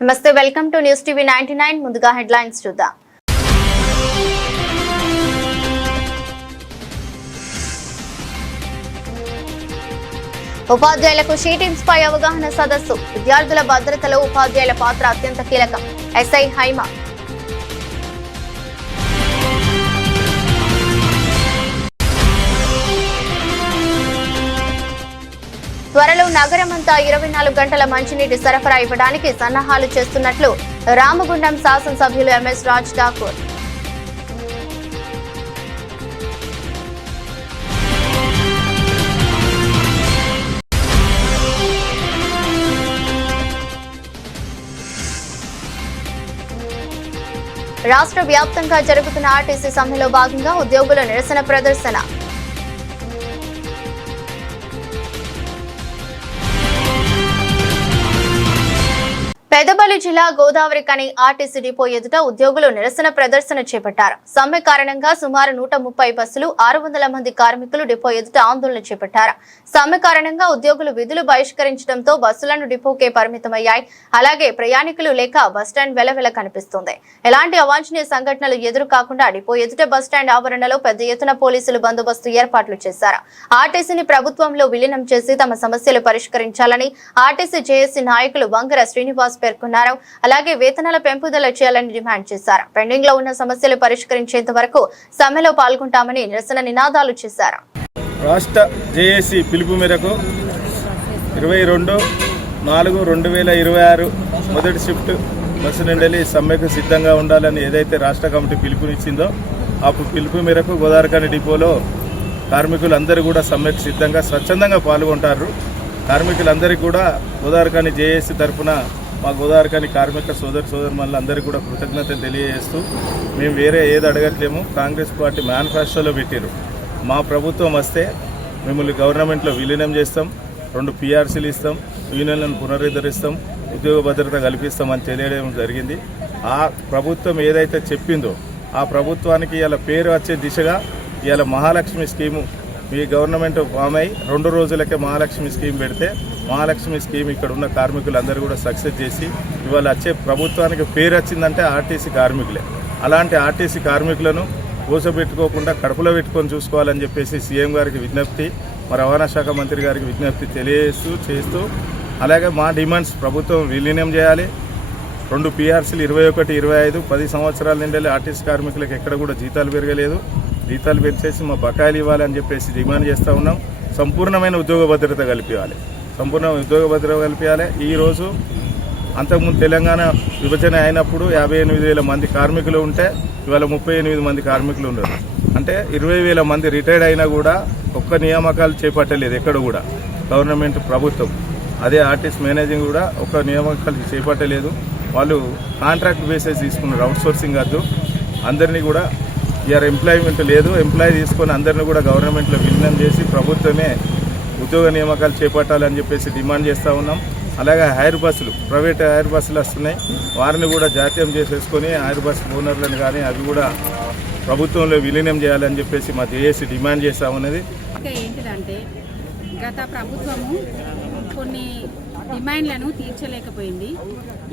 నమస్తే, welcome to news TV 99. ముందుగా headlines చూద్దాం. ఉపాధ్యాయులకు షీటింగ్స్ పై అవగాహన సదస్సు. విద్యార్థుల భద్రతలో ఉపాధ్యాయుల పాత్ర అత్యంత కీలకం. ఎస్ఐ హైమా. త్వరలో నగరమంతా 24 గంటల మంచినీటి సరఫరా ఇవ్వడానికి సన్నాహాలు చేస్తున్నట్లు రామగుండం శాసనసభ్యులు ఎంఎస్ రాజ్ ఠాకూర్. రాష్ట్ర వ్యాప్తంగా జరుగుతున్న ఆర్టీసీ సమ్మెలో భాగంగా ఉద్యోగుల నిరసన ప్రదర్శన. పెద్దపల్లి జిల్లా గోదావరి కని ఆర్టీసీ డిపో ఎదుట ఉద్యోగులు నిరసన ప్రదర్శన చేపట్టారు. సమ్మె కారణంగా సుమారు 130 బస్సులు 600 మంది కార్మికులు డిపో ఎదుట ఆందోళన చేపట్టారు. సమ్మె కారణంగా ఉద్యోగులు విధులు బహిష్కరించడంతో బస్సులను డిపోకే పరిమితమయ్యాయి. అలాగే ప్రయాణికులు లేక బస్టాండ్ వెలవెల కనిపిస్తుంది. ఎలాంటి అవాంఛనీయ సంఘటనలు ఎదురు కాకుండా డిపో ఎదుట బస్టాండ్ ఆవరణలో పెద్ద ఎత్తున పోలీసులు బందోబస్తు ఏర్పాట్లు చేశారు. ఆర్టీసీని ప్రభుత్వంలో విలీనం చేసి తమ సమస్యలు పరిష్కరించాలని ఆర్టీసీ జేఏసీ నాయకులు వంగర శ్రీనివాస్ పేర్కొన్నారు. అలాగే వేతనాల పెంపుదల చేయాలని డిమాండ్ చేశారు. పెండింగ్ లో ఉన్న సమస్యలు పరిష్కరించేంత వరకు సమ్మెలో పాల్గొంటామని నిరసన నినాదాలు చేశారు. రాష్ట్ర జేఏసీ పిలుపు మేరకు 22/4/2026 మొదటి షిఫ్ట్ బస్సు నుండి సమ్మెకు సిద్ధంగా ఉండాలని ఏదైతే రాష్ట్ర కమిటీ పిలుపునిచ్చిందో ఆ పిలుపు మేరకు గోదావరిఖని డిపోలో కార్మికులందరూ కూడా సమ్మెకు సిద్ధంగా స్వచ్ఛందంగా పాల్గొంటారు. కార్మికులందరికీ కూడా గోదావరిఖని జేఏసీ తరఫున మా గోదావరిఖని కార్మిక సోదరులందరికీ కూడా కృతజ్ఞతలు తెలియజేస్తూ మేము వేరే ఏది అడగట్లేము. కాంగ్రెస్ పార్టీ మేనిఫెస్టోలో పెట్టారు, మా ప్రభుత్వం వస్తే మిమ్మల్ని గవర్నమెంట్లో విలీనం చేస్తాం, 2 PRCలు ఇస్తాం, యూనియన్లను పునరుద్ధరిస్తాం, ఉద్యోగ భద్రత కల్పిస్తామని తెలియడం జరిగింది. ఆ ప్రభుత్వం ఏదైతే చెప్పిందో ఆ ప్రభుత్వానికి ఇలా పేరు వచ్చే దిశగా ఇవాళ మహాలక్ష్మి స్కీము మీ గవర్నమెంట్ ఫామ్ అయ్యి 2 రోజులకే మహాలక్ష్మి స్కీమ్ పెడితే మహాలక్ష్మి స్కీమ్ ఇక్కడ ఉన్న కార్మికులందరూ కూడా సక్సెస్ చేసి ఇవాళ వచ్చే ప్రభుత్వానికి పేరు వచ్చిందంటే ఆర్టీసీ కార్మికులే. అలాంటి ఆర్టీసీ కార్మికులను కూసబెట్టుకోకుండా కడుపులో పెట్టుకొని చూసుకోవాలని చెప్పేసి సీఎం గారికి విజ్ఞప్తి, మా రవాణా శాఖ మంత్రి గారికి విజ్ఞప్తి చేస్తూ అలాగే మా డిమాండ్స్ ప్రభుత్వం విలీనం చేయాలి. 2 PRCలు 21, 25, 10 సంవత్సరాల నుండి ఆర్టీసీ కార్మికులకు ఎక్కడ కూడా జీతాలు పెరగలేదు. జీతాలు పెంచేసి మా బకాయిలు ఇవ్వాలని చెప్పేసి డిమాండ్ చేస్తూ ఉన్నాం. సంపూర్ణమైన ఉద్యోగ భద్రత కల్పించాలి. ఈరోజు అంతకుముందు తెలంగాణ విభజన అయినప్పుడు 58,000 మంది కార్మికులు ఉంటే ఇవాళ 38 మంది కార్మికులు ఉన్నారు. అంటే 20,000 మంది రిటైర్డ్ అయినా కూడా ఒక్క నియామకాలు చేపట్టలేదు ఎక్కడ కూడా గవర్నమెంట్ ప్రభుత్వం. అదే ఆర్టీసీ మేనేజింగ్ కూడా ఒక్క నియామకాలు చేపట్టలేదు. వాళ్ళు కాంట్రాక్ట్ బేసిస్ తీసుకున్నారు, అవుట్ సోర్సింగ్ వద్దు. అందరినీ కూడా ఎంప్లాయ్మెంట్ లేదు, ఎంప్లాయీ తీసుకొని అందరినీ కూడా గవర్నమెంట్లో విలీనం చేసి ప్రభుత్వమే ఉద్యోగ నియామకాలు చేపట్టాలని చెప్పేసి డిమాండ్ చేస్తూ ఉన్నాం. అలాగే హైర్ బస్సులు, ప్రైవేట్ హైర్ బస్సులు వస్తున్నాయి, వారిని కూడా జాతీయం చేసేసుకొని హైర్ బస్ ఓనర్లను కానీ అవి కూడా ప్రభుత్వంలో విలీనం చేయాలని చెప్పేసి మా జేఏసీ డిమాండ్ చేస్తూ ఉన్నది. ఏంటిదంటే గత ప్రభుత్వము కొన్ని డిమాండ్లను తీర్చలేకపోయింది.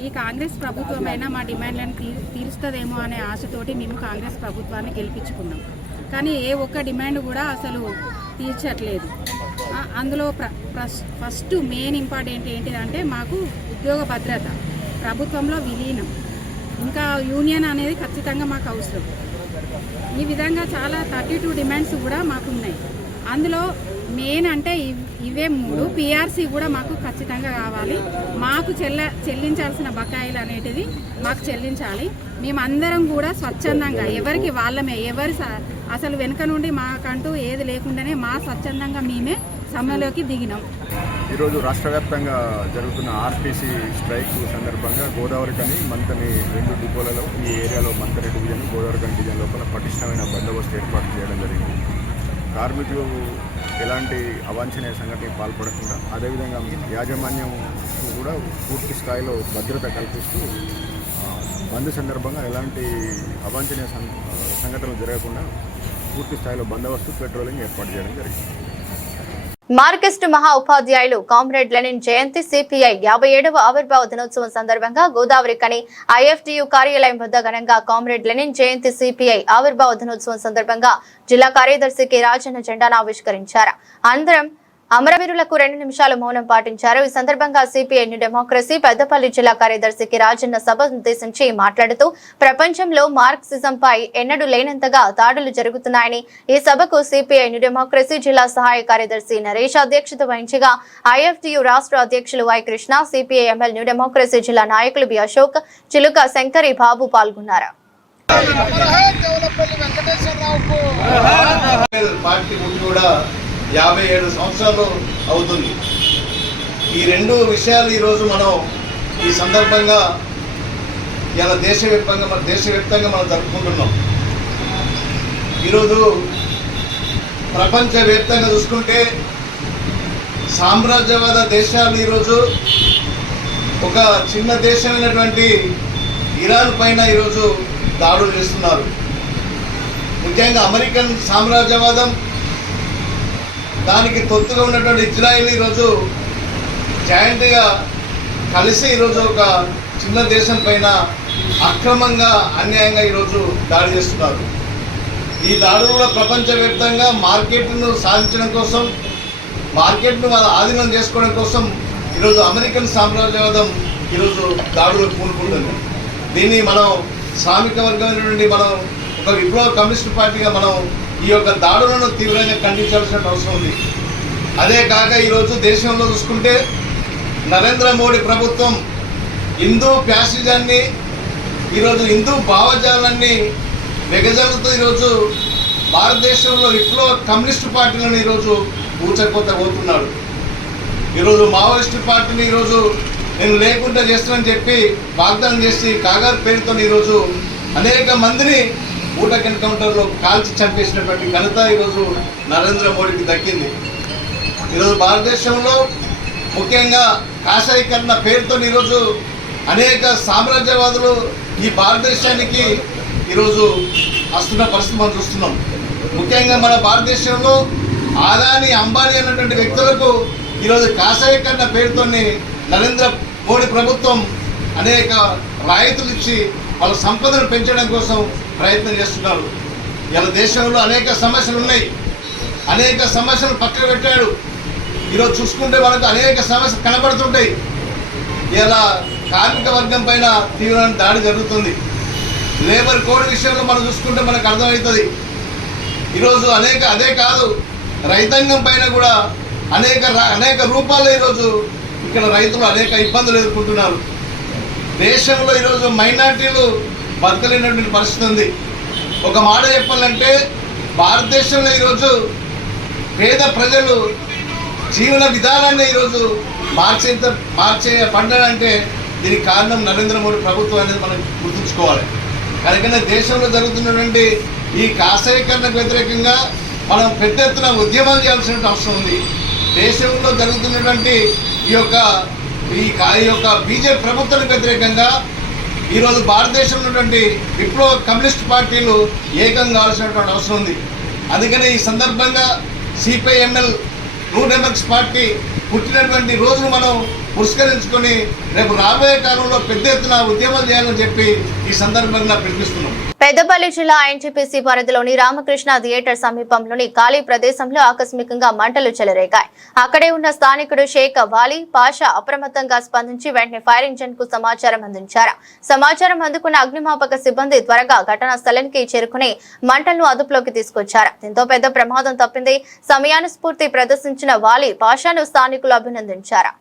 ఈ కాంగ్రెస్ ప్రభుత్వమైనా మా డిమాండ్లను తీరుస్తుందేమో అనే ఆశతోటి మేము కాంగ్రెస్ ప్రభుత్వాన్ని గెలిపించుకున్నాం. కానీ ఏ ఒక్క డిమాండ్ కూడా అసలు తీర్చట్లేదు. అందులో ఫస్ట్ మెయిన్ ఇంపార్టెంట్ ఏంటిదంటే మాకు ఉద్యోగ భద్రత, ప్రభుత్వంలో విలీనం, ఇంకా యూనియన్ అనేది ఖచ్చితంగా మాకు అవసరం. ఈ విధంగా చాలా 32 డిమాండ్స్ కూడా మాకు ఉన్నాయి. అందులో మెయిన్ అంటే ఇవే 3. PRC కూడా మాకు ఖచ్చితంగా కావాలి. మాకు చెల్లించాల్సిన బకాయిలు అనేటిది మాకు చెల్లించాలి. మేమందరం కూడా స్వచ్ఛందంగా ఎవరికి వాళ్ళమే, అసలు వెనుక నుండి మాకంటూ ఏది లేకుండానే మా స్వచ్ఛందంగా మేమే సమ్మెలోకి దిగినాం. ఈరోజు రాష్ట్ర వ్యాప్తంగా జరుగుతున్న ఆర్టీసీ స్ట్రైక్ సందర్భంగా గోదావరిఖని, మంతని 2 డిపోలలో ఈ ఏరియాలో మంతని డివిజన్, గోదావరిఖని డివిజన్ లోపల పటిష్టమైన బందోబస్తు ఏర్పాటు చేయడం జరిగింది. కార్మికులు ఎలాంటి అవాంఛనీయ సంఘటనకు పాల్పడకుండా అదేవిధంగా యాజమాన్యం కూడా పూర్తి స్థాయిలో భద్రత కల్పిస్తూ బంద్ సందర్భంగా ఎలాంటి అవాంఛనీయ సంఘటనలు జరగకుండా పూర్తి స్థాయిలో బందోబస్తు, పెట్రోలింగ్ ఏర్పాటు చేయడం జరిగింది. మార్కిస్ట్ మహా ఉపాధ్యాయులు కామ్రేడ్ లెనిన్ జయంతి సిపిఐ 57వ ఆవిర్భావ దినోత్సవం సందర్భంగా గోదావరి కని ఐఎఫ్టియు కార్యాలయం వద్ద ఘనంగా కామ్రేడ్ లెనిన్ జయంతి సిపిఐ ఆవిర్భావ దినోత్సవం సందర్భంగా జిల్లా కార్యదర్శి కె రాజన్న జెండాను ఆవిష్కరించారు. అందరం అమరవీరులకు 2 నిమిషాలు మౌనం పాటించారు. ఈ సందర్భంగా సిపిఐ న్యూ డెమోక్రసీ పెద్దపల్లి జిల్లా కార్యదర్శి కె రాజన్న సభ ఉద్దేశించి మాట్లాడుతూ ప్రపంచంలో మార్క్సిజంపై ఎన్నడూ లేనంతగా దాడులు జరుగుతున్నాయని, ఈ సభకు సిపిఐ న్యూ డెమోక్రసీ జిల్లా సహాయ కార్యదర్శి నరేష్ అధ్యక్షత వహించగా ఐఎఫ్టియు రాష్ట్ర అధ్యక్షులు Y Krishna, CPI ML new democracy జిల్లా నాయకులు బి అశోక్, చిలుక శంకరి బాబు పాల్గొన్నారు. పార్టీ కూడా 57 సంవత్సరాలు అవుతుంది. ఈ 2 విషయాలు ఈరోజు మనం ఈ సందర్భంగా ఇలా దేశవ్యాప్తంగా మనం జరుపుకుంటున్నాం. ఈరోజు ప్రపంచవ్యాప్తంగా చూసుకుంటే సామ్రాజ్యవాద దేశాలు ఈరోజు ఒక చిన్న దేశమైనటువంటి ఇరాన్ పైన ఈరోజు దాడులు చేస్తున్నారు. ముఖ్యంగా అమెరికన్ సామ్రాజ్యవాదం, దానికి తొత్తుగా ఉన్నటువంటి ఇజ్రాయిల్ ఈరోజు జాయింట్గా కలిసి ఈరోజు ఒక చిన్న దేశం పైన అక్రమంగా అన్యాయంగా ఈరోజు దాడి చేస్తున్నారు. ఈ దాడుల్లో ప్రపంచవ్యాప్తంగా మార్కెట్ను సాధించడం కోసం, మార్కెట్ను వాళ్ళ ఆధీనం చేసుకోవడం కోసం ఈరోజు అమెరికన్ సామ్రాజ్యవాదం ఈరోజు దాడులకు పూనుకుంటుంది. దీన్ని మనం శ్రామిక వర్గమైనటువంటి మనం ఒక విప్లవ కమ్యూనిస్ట్ పార్టీగా మనం ఈ యొక్క దాడులను తీవ్రంగా ఖండించాల్సిన అవసరం ఉంది. అదే కాక ఈరోజు దేశంలో చూసుకుంటే నరేంద్ర మోడీ ప్రభుత్వం హిందూ ఫ్యాసిజాన్ని, ఈరోజు హిందూ భావజాలాన్ని వెగజల్లుతూ ఈరోజు భారతదేశంలో విప్లవ కమ్యూనిస్టు పార్టీలను ఈరోజు ఊచకపోతున్నాడు. ఈరోజు మావోయిస్టు పార్టీని ఈరోజు నేను లేకుండా చేస్తానని చెప్పి వాగ్దానం చేసి కాగారు పేరుతో ఈరోజు అనేక మందిని ఊటక్ ఎన్కౌంటర్లో కాల్చి చంపేసినటువంటి ఘనత ఈరోజు నరేంద్ర మోడీకి దక్కింది. ఈరోజు భారతదేశంలో ముఖ్యంగా కాషాయీకరణ పేరుతో ఈరోజు అనేక సామ్రాజ్యవాదులు ఈ భారతదేశానికి ఈరోజు వస్తున్న పరిస్థితి మనం చూస్తున్నాం. ముఖ్యంగా మన భారతదేశంలో ఆదాని, అంబానీ అన్నటువంటి వ్యక్తులకు ఈరోజు కాషాయీకరణ పేరుతో నరేంద్ర మోడీ ప్రభుత్వం అనేక రాయితీలు ఇచ్చి వాళ్ళ సంపదను పెంచడం కోసం ప్రయత్నం చేస్తున్నారు. ఇలా దేశంలో అనేక సమస్యలు ఉన్నాయి, అనేక సమస్యలు పక్కన పెట్టాడు. ఈరోజు చూసుకుంటే మనకు అనేక సమస్యలు కనబడుతుంటాయి. ఇలా కార్మిక వర్గం పైన తీవ్రమైన దాడి జరుగుతుంది. లేబర్ కోడ్ విషయంలో మనం చూసుకుంటే మనకు అర్థమవుతుంది. ఈరోజు అదే కాదు, రైతాంగం పైన కూడా అనేక రూపాల్లో ఈరోజు ఇక్కడ రైతులు అనేక ఇబ్బందులు ఎదుర్కొంటున్నారు. దేశంలో ఈరోజు మైనార్టీలు బతకలేనటువంటి పరిస్థితి ఉంది. ఒక మాట చెప్పాలంటే భారతదేశంలో ఈరోజు పేద ప్రజలు జీవన విధానాన్ని ఈరోజు పడ్డాడంటే దీనికి కారణం నరేంద్ర మోడీ ప్రభుత్వం అనేది మనం గుర్తుంచుకోవాలి. కనుకనే దేశంలో జరుగుతున్నటువంటి ఈ కాషాయీకరణకు వ్యతిరేకంగా మనం పెద్ద ఎత్తున ఉద్యమాలు చేయాల్సిన అవసరం ఉంది. దేశంలో జరుగుతున్నటువంటి ఈ యొక్క బీజేపీ ప్రభుత్వానికి వ్యతిరేకంగా ఈరోజు భారతదేశంలో ఉన్నటువంటి విప్లవ కమ్యూనిస్ట్ పార్టీలు ఏకం కావాల్సినటువంటి అవసరం ఉంది. అందుకని ఈ సందర్భంగా సిపిఐఎంఎల్ న్యూ డెమోక్రసీ పార్టీ పుట్టినటువంటి రోజును మనం పురస్కరించుకొని రేపు రాబోయే కాలంలో పెద్ద ఎత్తున ఉద్యమాలు చేయాలని చెప్పి ఈ సందర్భంగా పిలిపిస్తున్నాం. పెద్దపల్లి జిల్లా ఎన్టీపీసీ పరిధిలోని రామకృష్ణ థియేటర్ సమీపంలోని ఖాళీ ప్రదేశంలో ఆకస్మికంగా మంటలు చెలరేగాయి. అక్కడే ఉన్న స్థానికుడు షేక్ వాలీ పాషా అప్రమత్తంగా స్పందించి వెంటనే ఫైర్ ఇంజిన్ కు సమాచారం అందించారు. సమాచారం అందుకున్న అగ్నిమాపక సిబ్బంది త్వరగా ఘటనా స్థలానికి చేరుకుని మంటలను అదుపులోకి తీసుకొచ్చారు. దీంతో పెద్ద ప్రమాదం తప్పింది. సమయానుస్ఫూర్తి ప్రదర్శించిన వాలీ పాషాను స్థానికులు అభినందించారు.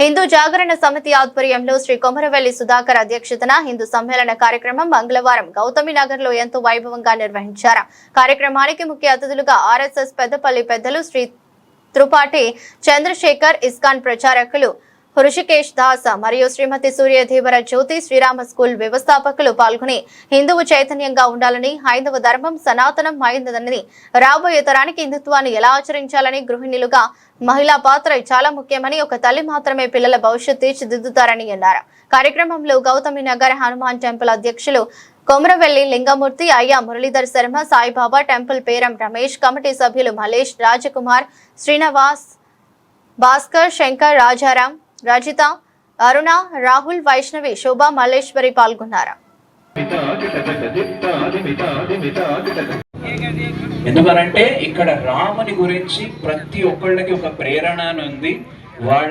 హిందూ జాగరణ సమితి ఆధ్వర్యంలో శ్రీ కొమరవెల్లి సుధాకర్ అధ్యక్షతన హిందూ సమ్మేళన కార్యక్రమం మంగళవారం గౌతమి నగర్ లో ఎంతో వైభవంగా నిర్వహించారు. కార్యక్రమానికి ముఖ్య అతిథులుగా ఆర్ఎస్ఎస్ పెద్దపల్లి పెద్దలు శ్రీ త్రుపాటి చంద్రశేఖర్, ఇస్కాన్ ప్రచారకులు హృషికేష్ దాస్ మరియు శ్రీమతి సూర్యదేవర జ్యోతి శ్రీరామ స్కూల్ వ్యవస్థాపకులు పాల్గొని హిందువు చైతన్యంగా ఉండాలని, హైందవ ధర్మం సనాతనం మైందని, రాబోయే తరానికి హిందుత్వాన్ని ఎలా ఆచరించాలని, గృహిణులుగా మహిళా పాత్ర చాలా ముఖ్యమని, ఒక తల్లి మాత్రమే పిల్లల భవిష్యత్తు తీర్చిదిద్దుతారని అన్నారు. కార్యక్రమంలో గౌతమి నగర్ హనుమాన్ టెంపుల్ అధ్యక్షులు కొమరవెల్లి లింగమూర్తి, అయ్యా మురళీధర్ శర్మ, సాయిబాబా టెంపుల్ పేరం రమేష్, కమిటీ సభ్యులు మలేష్, రాజకుమార్, శ్రీనివాస్, భాస్కర్, శంకర్, రాజారాం, రజిత, అరుణ, రాహుల్, వైష్ణవి, శోభా, మల్లేశ్వరి పాల్గొన్నారు. ఎందుకనంటే ఇక్కడ రాముని గురించి ప్రతి ఒక్కళ్ళకి ఒక ప్రేరణ ఉంది. వాళ్ళ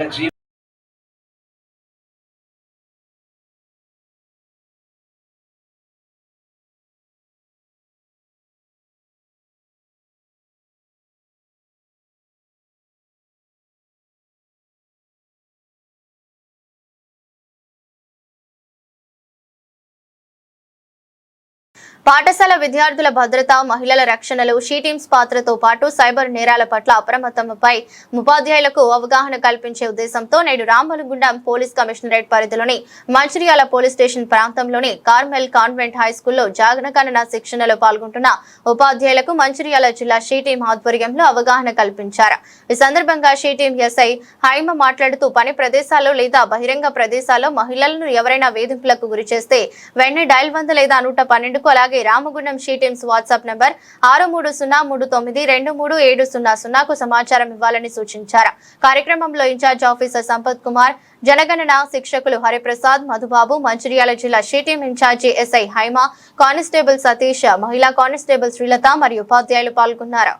పాఠశాల విద్యార్థుల భద్రత, మహిళల రక్షణలో షీ టీమ్స్ పాత్రతో పాటు సైబర్ నేరాల పట్ల అప్రమత్తమపై ఉపాధ్యాయులకు అవగాహన కల్పించే ఉద్దేశంతో నేడు రామగుండం పోలీస్ కమిషనరేట్ పరిధిలోని మంచిర్యాల పోలీస్ స్టేషన్ ప్రాంతంలోని కార్మెల్ కాన్వెంట్ హై స్కూల్లో జాగరణ శిక్షణలో పాల్గొంటున్న ఉపాధ్యాయులకు మంచిర్యాల జిల్లా షీ టీం ఆధ్వర్యంలో అవగాహన కల్పించారు. ఈ సందర్భంగా షీ టీం ఎస్ఐ హైమ మాట్లాడుతూ పని ప్రదేశాల్లో లేదా బహిరంగ ప్రదేశాల్లో మహిళలను ఎవరైనా వేధింపులకు గురి చేస్తే వెంటనే డైల్ 100 లేదా 112కు, అలాగే Ramagundam she teams WhatsApp number 6303323700కు సమాచారం ఇవ్వాలని సూచించారు. కార్యక్రమంలో ఇన్ఛార్జ్ ఆఫీసర్ సంపత్ కుమార్, జనగణన శిక్షకులు హరిప్రసాద్, మధుబాబు, మంచిర్యాల జిల్లా she team incharge SI Haima, constable Satish, మహిళా కానిస్టేబుల్ శ్రీలత మరియు ఉపాధ్యాయులు పాల్గొన్నారు.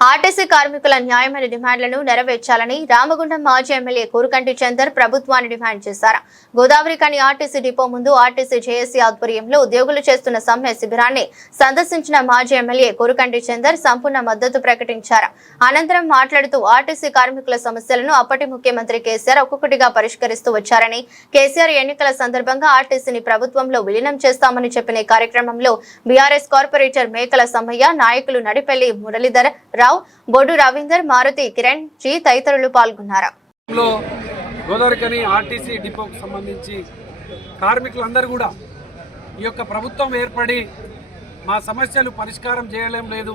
ఆర్టీసీ కార్మికుల న్యాయమైన డిమాండ్లను నెరవేర్చాలని రామగుండం మాజీ ఎమ్మెల్యే కోరుకంటి చందర్ ప్రభుత్వాన్ని డిమాండ్ చేశారు. గోదావరి కని ఆర్టీసీ డిపో ముందు ఆర్టీసీ జేఏసీ ఆధ్వర్యంలో ఉద్యోగులు చేస్తున్న సమ్మె శిబిరాన్ని సందర్శించిన మాజీ ఎమ్మెల్యే కోరుకంటి చందర్ సంపూర్ణ మద్దతు ప్రకటించారు. అనంతరం మాట్లాడుతూ ఆర్టీసీ కార్మికుల సమస్యలను అప్పటి ముఖ్యమంత్రి కేసీఆర్ ఒక్కొక్కటిగా పరిష్కరిస్తూ వచ్చారని, కేసీఆర్ ఎన్నికల సందర్భంగా ఆర్టీసీని ప్రభుత్వంలో విలీనం చేస్తామని చెప్పిన ఈ కార్యక్రమంలో బీఆర్ఎస్ కార్పొరేటర్ మేకల సమ్మయ్య, నాయకులు నడిపెల్లి మురళీధర్ రావు, బొడ్డు రవీందర్, మారుతి, కిరణ్ జీ తదితరులు పాల్గొన్నారు. గోదావరికని ఆర్టీసీ డిపోకు సంబంధించి కార్మికులందరూ కూడా ఈ యొక్క ప్రభుత్వం ఏర్పడి మా సమస్యలు పరిష్కారం చేయడం లేదు,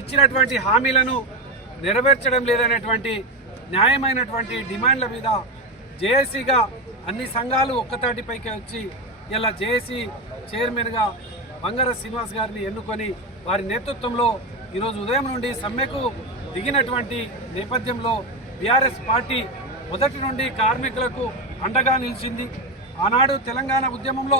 ఇచ్చినటువంటి హామీలను నెరవేర్చడం లేదనేటువంటి న్యాయమైనటువంటి డిమాండ్ల మీద జేఏసీగా అన్ని సంఘాలు ఒక్కతాటిపైకి వచ్చి ఇలా జేఏసీ చైర్మన్గా బంగార శ్రీనివాస్ గారిని ఎన్నుకొని వారి నేతృత్వంలో ఈరోజు ఉదయం నుండి సమ్మెకు దిగినటువంటి నేపథ్యంలో బీఆర్ఎస్ పార్టీ మొదటి నుండి కార్మికులకు అండగా నిలిచింది. ఆనాడు తెలంగాణ ఉద్యమంలో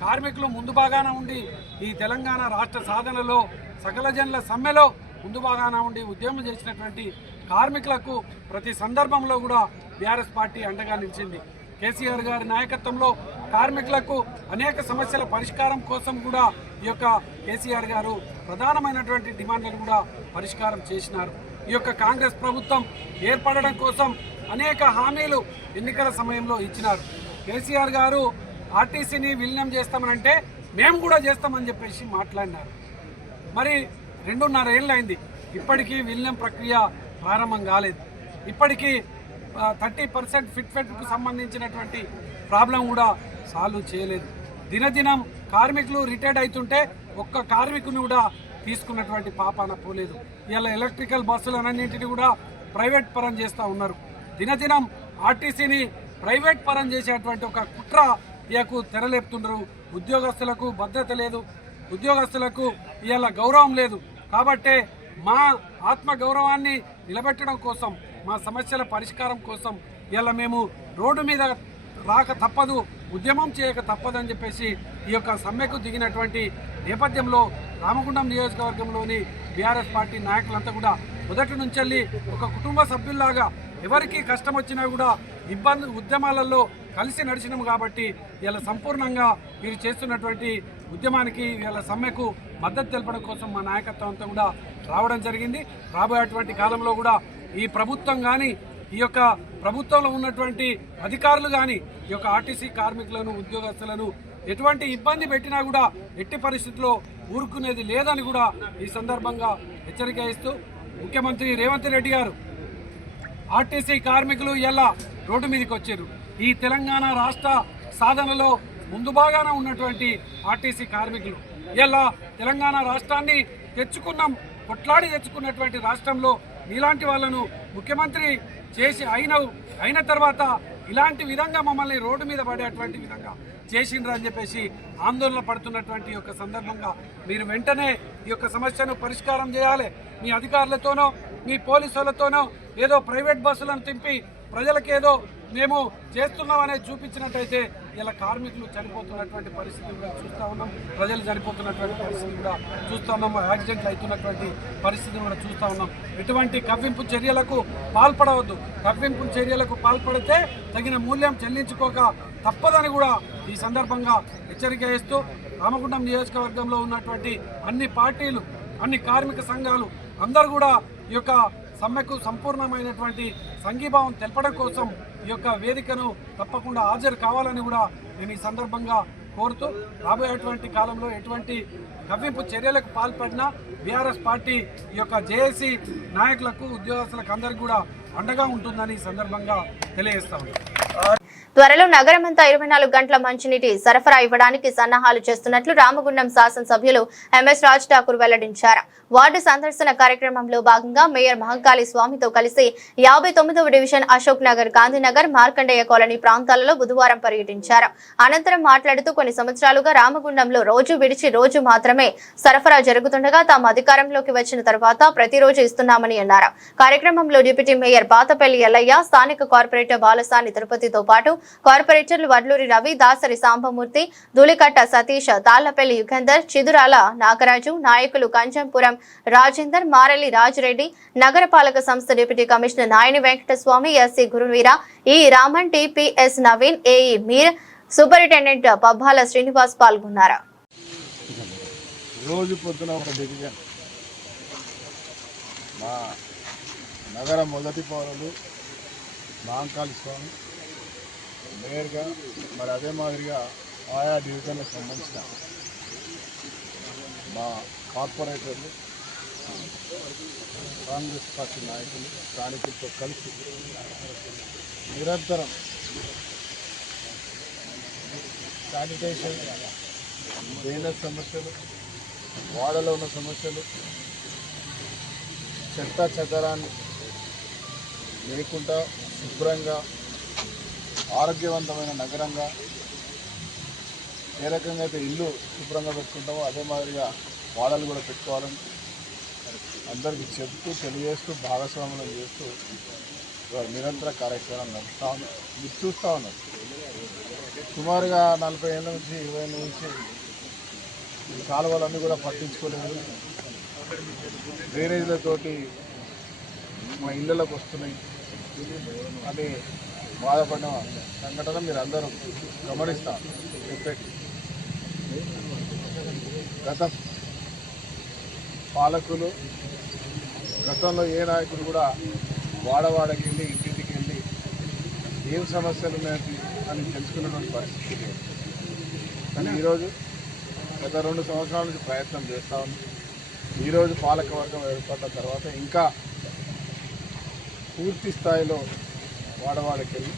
కార్మికులు ముందు భాగాన ఉండి ఈ తెలంగాణ రాష్ట్ర సాధనలో సకల జనుల సమ్మెలో ముందు భాగాన ఉండి ఉద్యమం చేసినటువంటి కార్మికులకు ప్రతి సందర్భంలో కూడా బీఆర్ఎస్ పార్టీ అండగా నిలిచింది. కేసీఆర్ గారి నాయకత్వంలో కార్మికులకు అనేక సమస్యల పరిష్కారం కోసం కూడా ఈ యొక్క కేసీఆర్ గారు ప్రధానమైనటువంటి డిమాండ్లను కూడా పరిష్కారం చేసినారు. ఈ యొక్క కాంగ్రెస్ ప్రభుత్వం ఏర్పడడం కోసం అనేక హామీలు ఎన్నికల సమయంలో ఇచ్చినారు. కేసీఆర్ గారు ఆర్టీసీని విలీనం చేస్తామనంటే మేము కూడా చేస్తామని చెప్పేసి మాట్లాడినారు. మరి 2.5 ఏళ్ళు అయింది, ఇప్పటికీ విలీనం ప్రక్రియ ప్రారంభం కాలేదు. ఇప్పటికీ 30% ఫిట్మెంట్కు సంబంధించినటువంటి ప్రాబ్లం కూడా సాల్వ్ చేయలేదు. దినదినం కార్మికులు రిటైర్డ్ అవుతుంటే ఒక్క కార్మికుని కూడా తీసుకున్నటువంటి పాపాన పోలేదు. ఇలా ఎలక్ట్రికల్ బస్సులన్నింటినీ కూడా ప్రైవేట్ పరం చేస్తూ ఉన్నారు. దినదినం ఆర్టీసీని ప్రైవేట్ పరం చేసేటువంటి ఒక కుట్ర ఇయకు తెరలేపుతున్నారు. ఉద్యోగస్తులకు భద్రత లేదు, ఉద్యోగస్తులకు ఇలా గౌరవం లేదు. కాబట్టే మా ఆత్మ గౌరవాన్ని నిలబెట్టడం కోసం, మా సమస్యల పరిష్కారం కోసం ఇలా మేము రోడ్డు మీద రాక తప్పదు, ఉద్యమం చేయక తప్పదని చెప్పేసి ఈ యొక్క సమ్మెకు దిగినటువంటి నేపథ్యంలో రామగుండం నియోజకవర్గంలోని బీఆర్ఎస్ పార్టీ నాయకులంతా కూడా మొదటి నుంచి ఒక కుటుంబ సభ్యుల్లాగా ఎవరికి కష్టం వచ్చినా కూడా ఉద్యమాలలో కలిసి నడిచినాము. కాబట్టి ఇలా సంపూర్ణంగా వీరు చేస్తున్నటువంటి ఉద్యమానికి ఇలా సమ్మెకు మద్దతు తెలపడం కోసం మా నాయకత్వం అంతా కూడా రావడం జరిగింది. రాబోయేటువంటి కాలంలో కూడా ఈ ప్రభుత్వం కానీ ఈ యొక్క ప్రభుత్వంలో ఉన్నటువంటి అధికారులు కానీ ఈ యొక్క ఆర్టీసీ కార్మికులను ఉద్యోగస్తులను ఎటువంటి ఇబ్బంది పెట్టినా కూడా ఎట్టి పరిస్థితుల్లో ఊరుకునేది లేదని కూడా ఈ సందర్భంగా హెచ్చరిక ఇస్తూ ముఖ్యమంత్రి రేవంత్ రెడ్డి గారు ఆర్టీసీ కార్మికులు ఇలా రోడ్డు మీదకి వచ్చారు. ఈ తెలంగాణ రాష్ట్ర సాధనలో ముందు భాగాన ఉన్నటువంటి ఆర్టీసీ కార్మికులు ఇలా తెలంగాణ రాష్ట్రాన్ని కొట్లాడి తెచ్చుకున్నటువంటి రాష్ట్రంలో మీలాంటి వాళ్ళను ముఖ్యమంత్రి చేసి అయిన తర్వాత ఇలాంటి విధంగా మమ్మల్ని రోడ్డు మీద పడేటువంటి విధంగా చేసిండ్రు అని చెప్పేసి ఆందోళన పడుతున్నటువంటి యొక్క సందర్భంగా మీరు వెంటనే ఈ యొక్క సమస్యను పరిష్కారం చేయాలి. మీ అధికారులతోనో మీ పోలీసులతోనో ఏదో ప్రైవేట్ బస్సులను తింపి ప్రజలకేదో మేము చేస్తున్నామనేది చూపించినట్టయితే ఇలా కార్మికులు చనిపోతున్నటువంటి పరిస్థితి కూడా చూస్తూ ఉన్నాం, ప్రజలు చనిపోతున్నటువంటి పరిస్థితి కూడా చూస్తూ ఉన్నాం, యాక్సిడెంట్లు అవుతున్నటువంటి పరిస్థితిని కూడా చూస్తూ ఉన్నాం. ఎటువంటి కవ్వింపు చర్యలకు పాల్పడవద్దు. కవ్వింపు చర్యలకు పాల్పడితే తగిన మూల్యం చెల్లించుకోక తప్పదని కూడా ఈ సందర్భంగా హెచ్చరిక చేస్తూ రామగుండం నియోజకవర్గంలో ఉన్నటువంటి అన్ని పార్టీలు, అన్ని కార్మిక సంఘాలు అందరూ కూడా ఈ యొక్క సమ్మెకు సంపూర్ణమైనటువంటి సంఘీభావం తెలపడం కోసం ఈ యొక్క వేదికను తప్పకుండా హాజరు కావాలని కూడా నేను ఈ సందర్భంగా కోరుతూ రాబోయేటువంటి కాలంలో ఎటువంటి కవ్వింపు చర్యలకు పాల్పడినా బీఆర్ఎస్ పార్టీ ఈ యొక్క జేఏసీ నాయకులకు ఉద్యోగస్తులకు అందరికీ కూడా అండగా ఉంటుందని ఈ సందర్భంగా తెలియజేస్తాము. త్వరలో నగరమంతా 24 గంటల మంచినీటి సరఫరా ఇవ్వడానికి సన్నాహాలు చేస్తున్నట్లు రామగుండం శాసనసభ్యులు ఎంఎస్ రాజ్ ఠాకూర్ వెల్లడించారు. వార్డు సందర్శన కార్యక్రమంలో భాగంగా మేయర్ మహంకాళి స్వామితో కలిసి 59వ డివిజన్ అశోక్ నగర్, గాంధీనగర్, మార్కండేయ కాలనీ ప్రాంతాలలో బుధవారం పర్యటించారు. అనంతరం మాట్లాడుతూ కొన్ని సంవత్సరాలుగా రామగుండంలో రోజు విడిచి రోజు మాత్రమే సరఫరా జరుగుతుండగా తాము అధికారంలోకి వచ్చిన తర్వాత ప్రతిరోజు ఇస్తున్నామని అన్నారు. కార్యక్రమంలో డిప్యూటీ మేయర్ బాతపల్లి ఎల్లయ్య, స్థానిక కార్పొరేటర్ బాలసాని తిరుపతితో పాటు కార్పొరేటర్లు వడ్లూరి రవి, దాసరి సాంబమూర్తి, ధూళికట్ట సతీష్, తాళ్లపల్లి యుగంధర్, చిదురాల నాగరాజు, నాయకులు కంచంపురం రాజేందర్, మారెల్లి రాజిరెడ్డి, నగరపాలక సంస్థ deputy commissioner Nayani Venkataswamy, SC Guruveera, ఈ Raman, TPS Naveen, AE Meer, superintendent Pabbala Srinivas పాల్గొన్నారు. రోజు పొద్దున ఒక డివిజన్ మా నగర మొదటి పౌరులు మహంకాళి స్వామి మేయర్గా, మరి అదే మాదిరిగా ఆయా డివిజన్లకు సంబంధించిన మా కార్పొరేటర్లు, కాంగ్రెస్ పార్టీ నాయకులు, స్థానికులతో కలిసి నిరంతరం శానిటేషన్, డ్రైనేజ్ సమస్యలు, వాడలో ఉన్న సమస్యలు, చెత్త చెదరాన్ని లేకుండా శుభ్రంగా ఆరోగ్యవంతమైన నగరంగా ఏ రకంగా అయితే ఇల్లు శుభ్రంగా పెట్టుకుంటామో అదే మాదిరిగా వాడలు కూడా పెట్టుకోవాలని అందరికీ చెప్తూ తెలియజేస్తూ భాగస్వామ్యం చేస్తూ నిరంతర కార్యక్రమం నడుస్తూ ఉన్నాం. మీరు చూస్తూ ఉన్నారు సుమారుగా 40 ఏళ్ళ నుంచి 20 ఏళ్ళ నుంచి ఈ కాలువలన్నీ కూడా పట్టించుకోలేదు. డ్రైనేజీలతోటి మా ఇళ్ళలోకి వస్తున్నాయి అని బాధపడిన సంఘటన మీరు అందరూ గమనిస్తారు. గత పాలకులు గతంలో ఏ నాయకుడు కూడా వాడవాడకి వెళ్ళి ఇంటింటికి వెళ్ళి ఏం సమస్యలు ఉన్నాయని తెలుసుకున్నటువంటి పరిస్థితి లేదు. కానీ ఈరోజు గత 2 సంవత్సరాల నుంచి ప్రయత్నం చేస్తూ ఉంది. ఈరోజు పాలకవర్గం ఏర్పడ్డ తర్వాత ఇంకా పూర్తి స్థాయిలో వాడవాడకి వెళ్ళి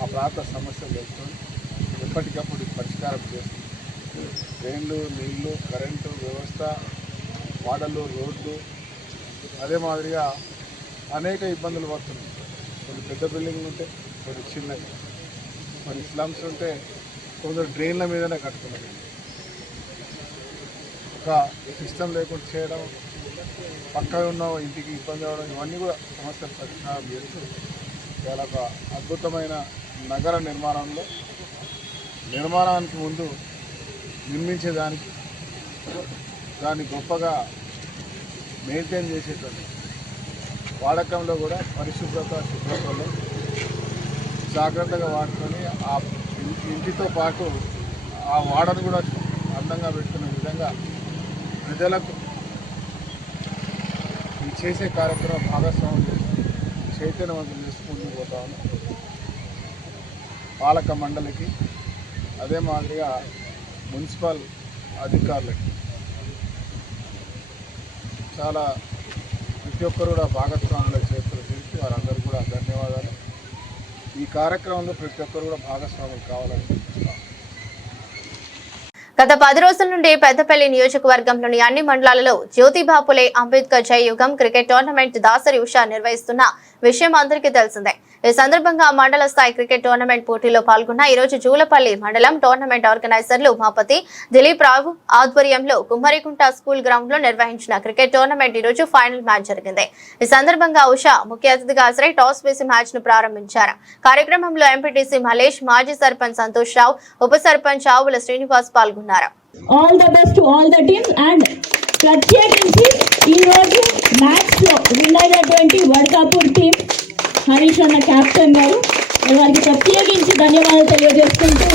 ఆ ప్రాంత సమస్యలు తెలుసుకొని ఎప్పటికప్పుడు పరిష్కారం చేస్తుంది. డ్రైన్లు, నీళ్లు, కరెంటు వ్యవస్థ, వాడలు, రోడ్లు, అదే మాదిరిగా అనేక ఇబ్బందులు పడుతున్నాయి. కొన్ని పెద్ద బిల్డింగ్లు ఉంటే, కొన్ని చిన్నవి, కొన్ని స్లమ్స్ ఉంటే కొందరు డ్రైన్ల మీదనే కట్టుకున్నారు. ఒక సిస్టమ్ లేకుండా చేయడం, పక్కన ఉన్న ఇంటికి ఇబ్బంది అవ్వడం, ఇవన్నీ కూడా సమస్యలు పరిష్కారం చేస్తూ చాలా ఒక అద్భుతమైన నగర నిర్మాణానికి ముందు నిర్మించేదానికి దాన్ని గొప్పగా మెయింటైన్ చేసేటువంటి వాడకంలో కూడా పరిశుభ్రత, శుభ్రతలో జాగ్రత్తగా వాడుకొని ఆ ఇంటితో పాటు ఆ వాడను కూడా అందంగా పెట్టుకునే విధంగా ప్రజలకు ఈ చేసే కార్యక్రమం భాగస్వామ్యం చేస్తూ చైతన్యవంతం చేస్తూ కోరుతా ఉన్నాం. పాలక మండలికి అదే మాదిరిగా మున్సిపల్ అధికారులకి చాలా ప్రతి ఒక్కరు కూడా భాగస్వాముల చేతులు చేసి వారందరూ కూడా ధన్యవాదాలు. ఈ కార్యక్రమంలో ప్రతి ఒక్కరు కూడా భాగస్వాములు కావాలని చెప్తున్నాం. గత 10 రోజుల నుండి పెద్దపల్లి నియోజకవర్గంలోని అన్ని మండలాలలో జ్యోతిబా పులే అంబేద్కర్ జయయుగం క్రికెట్ టోర్నమెంట్ దాసరి ఉషా నిర్వహిస్తున్న విషయం అందరికీ తెలిసిందే. ఈ సందర్భంగా మండల స్థాయి క్రికెట్ టోర్నమెంట్ పోటీలో పాల్గొన్న ఈ రోజు జూలపల్లి మండలం టోర్నమెంట్ ఆర్గనైజర్లు ఉమాపతి దిలీప్ రావు ఆధ్వర్యంలో కుమ్మరికుంట స్కూల్ గ్రౌండ్ లో నిర్వహించిన క్రికెట్ టోర్నమెంట్ ఈ రోజు ఫైనల్ మ్యాచ్ జరిగింది. ఈ సందర్భంగా ఉషా ముఖ్య అతిథిగా హాజరై టాస్ వేసి మ్యాచ్ ను ప్రారంభించారు. కార్యక్రమంలో ఎంపీటీసీ మలేష్, మాజీ సర్పంచ్ సంతోష్ రావు, ఉప సర్పంచ్ ఆవుల శ్రీనివాస్ పాల్గొన్నారు. All the best to all the teams and ప్రత్యేకించి ఈ రోజు మ్యాచ్ లో విన్ అయినటువంటి వడ్కాపూర్ టీం హరీష్ అన్న కెప్టెన్ గారు వారికి ప్రత్యేకించి ధన్యవాదాలు తెలియజేసుకుంటూ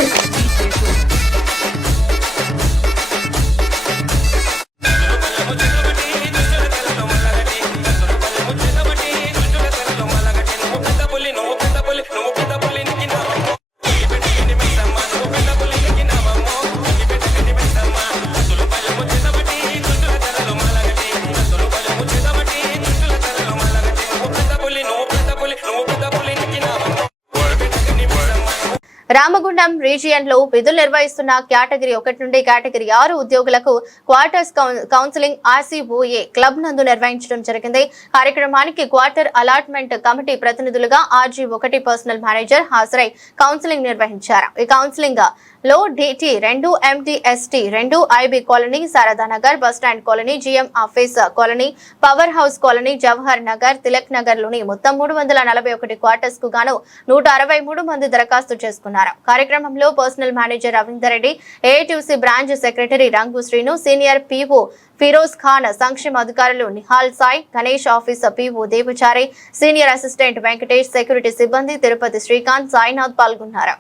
రామగుండం రీజియన్ లో విధులు నిర్వహిస్తున్న కేటగిరీ 1 నుండి కేటగిరీ 6 ఉద్యోగులకు క్వార్టర్స్ కౌన్సిలింగ్ RCOA క్లబ్ నందు నిర్వహించడం జరిగింది. కార్యక్రమానికి క్వార్టర్ అలాట్మెంట్ కమిటీ ప్రతినిధులుగా RG1 పర్సనల్ మేనేజర్ హాజరై కౌన్సిలింగ్ నిర్వహించారు. ఈ కౌన్సిలింగ్ లో DT 2, MTST 2, IB colony, Sharada Nagar, bus stand colony, GM office colony, power house colony, Jawahar Nagar, Tilak Nagar లోని మొత్తం 341 క్వార్టర్స్ కు గాను 163 మంది దరఖాస్తు చేసుకున్నారు. కార్యక్రమంలో personal manager Ravinder Reddy, AITUC branch secretary Rangu Srinu, senior PO Feroz Khan, సంక్షేమ అధికారులు Nihal Sai, Ganesh office PO Devachari, senior assistant Venkatesh, security సిబ్బంది తిరుపతి శ్రీకాంత్, సాయినాథ్ పాల్గొన్నారు.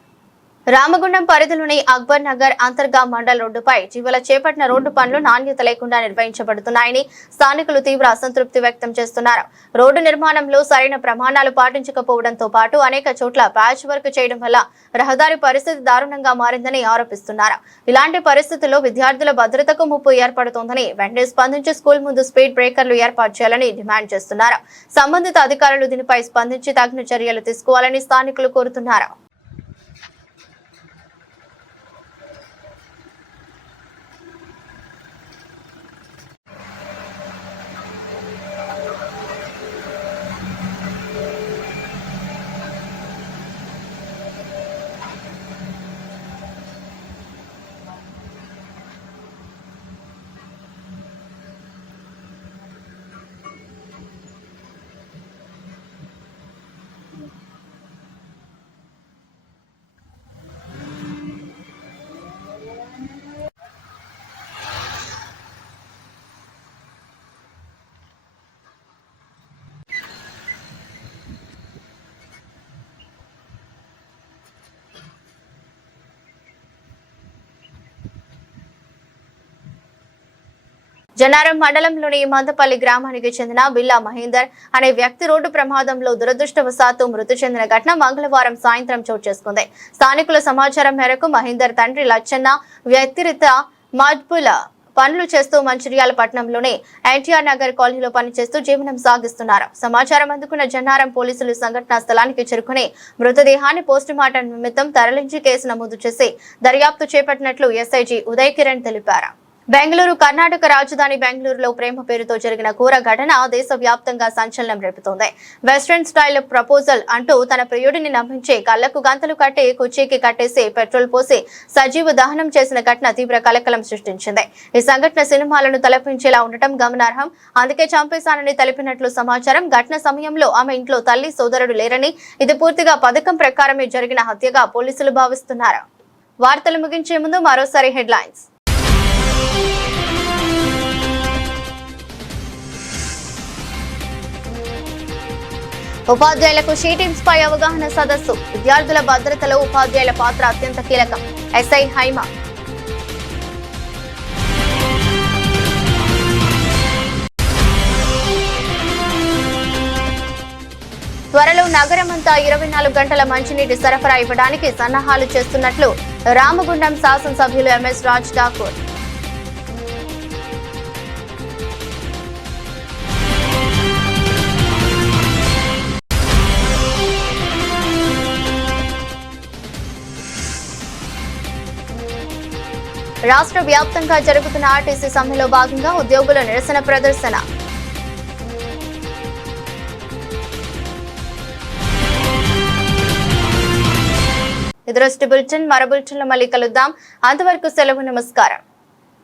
రామగుండం పరిధిలోని అక్బర్ నగర్ అంతర్గా మండల్ రోడ్డుపై ఇటీవల చేపట్టిన రోడ్డు పనులు నాణ్యత లేకుండా నిర్వహించబడుతున్నాయని స్థానికులు తీవ్ర అసంతృప్తి వ్యక్తం చేస్తున్నారు. రోడ్డు నిర్మాణంలో సరైన ప్రమాణాలు పాటించకపోవడంతో పాటు అనేక చోట్ల ప్యాచ్ వర్క్ చేయడం వల్ల రహదారి పరిస్థితి దారుణంగా మారిందని ఆరోపిస్తున్నారు. ఇలాంటి పరిస్థితుల్లో విద్యార్థుల భద్రతకు ముప్పు ఏర్పడుతోందని వెంటనే స్పందించి స్కూల్ ముందు స్పీడ్ బ్రేకర్లు ఏర్పాటు చేయాలని డిమాండ్ చేస్తున్నారు. సంబంధిత అధికారులు దీనిపై స్పందించి తగిన చర్యలు తీసుకోవాలని స్థానికులు కోరుతున్నారు. జనారం మండలంలోని మందపల్లి గ్రామానికి చెందిన బిల్లా మహేందర్ అనే వ్యక్తి రోడ్డు ప్రమాదంలో దురదృష్టవశాత్తు మృతి చెందిన ఘటన మంగళవారం సాయంత్రం చోటు చేసుకుంది. స్థానికుల సమాచారం మేరకు మహేందర్ తండ్రి లచ్చన్న వ్యక్తిగత మడ్బుల పనులు చేస్తూ మంచిర్యాల పట్టణంలోని ఎన్టీఆర్ నగర్ కాలనీలో పనిచేస్తూ జీవనం సాగిస్తున్నారు. సమాచారం అందుకున్న జన్నారం పోలీసులు సంఘటనా స్థలానికి చేరుకుని మృతదేహాన్ని పోస్టుమార్టం నిమిత్తం తరలించి కేసు నమోదు చేసి దర్యాప్తు చేపట్టినట్లు SIG ఉదయ్ కిరణ్ తెలిపారు. బెంగళూరు కర్ణాటక రాజధాని బెంగళూరులో ప్రేమ పేరుతో జరిగిన ఘోర ఘటన దేశవ్యాప్తంగా సంచలనం రేపుతోంది. వెస్ట్రన్ స్టైల్ ప్రపోజల్ అంటూ తన ప్రియుడిని నమ్మించి కళ్లకు గంతలు కట్టి కుర్చీకి కట్టేసి పెట్రోల్ పోసి సజీవ దహనం చేసిన ఘటన తీవ్ర కలకలం సృష్టించింది. ఈ సంఘటన సినిమాలను తలపించేలా ఉండటం గమనార్హం. అందుకే చంపేశానని తెలిపినట్లు సమాచారం. ఘటన సమయంలో ఆమె ఇంట్లో తల్లి, సోదరుడు లేరని, ఇది పూర్తిగా పథకం ప్రకారమే జరిగిన హత్యగా పోలీసులు భావిస్తున్నారు. వార్తలు ముగించే ముందు మరోసారి హెడ్లైన్స్. ఉపాధ్యాయులకు షీటింగ్స్ పై అవగాహన సదస్సు. విద్యార్థుల భద్రతలో ఉపాధ్యాయుల పాత్ర అత్యంత కీలకం. SI హైమా. త్వరలో నగరమంతా 24 గంటల మంచినీటి సరఫరా ఇవ్వడానికి సన్నాహాలు చేస్తున్నట్లు రామగుండం శాసనసభ్యులు ఎంఎస్ రాజ్ ఠాకూర్. రాష్ట్ర వ్యాప్తంగా జరుగుతున్న ఆర్టీసీ సమ్మెలో భాగంగా ఉద్యోగుల నిరసన ప్రదర్శన. ఇది బులెటిన్. మరో బులెటిన్లో మళ్ళీ కలుద్దాం. అంతవరకు సెలవు. నమస్కారం.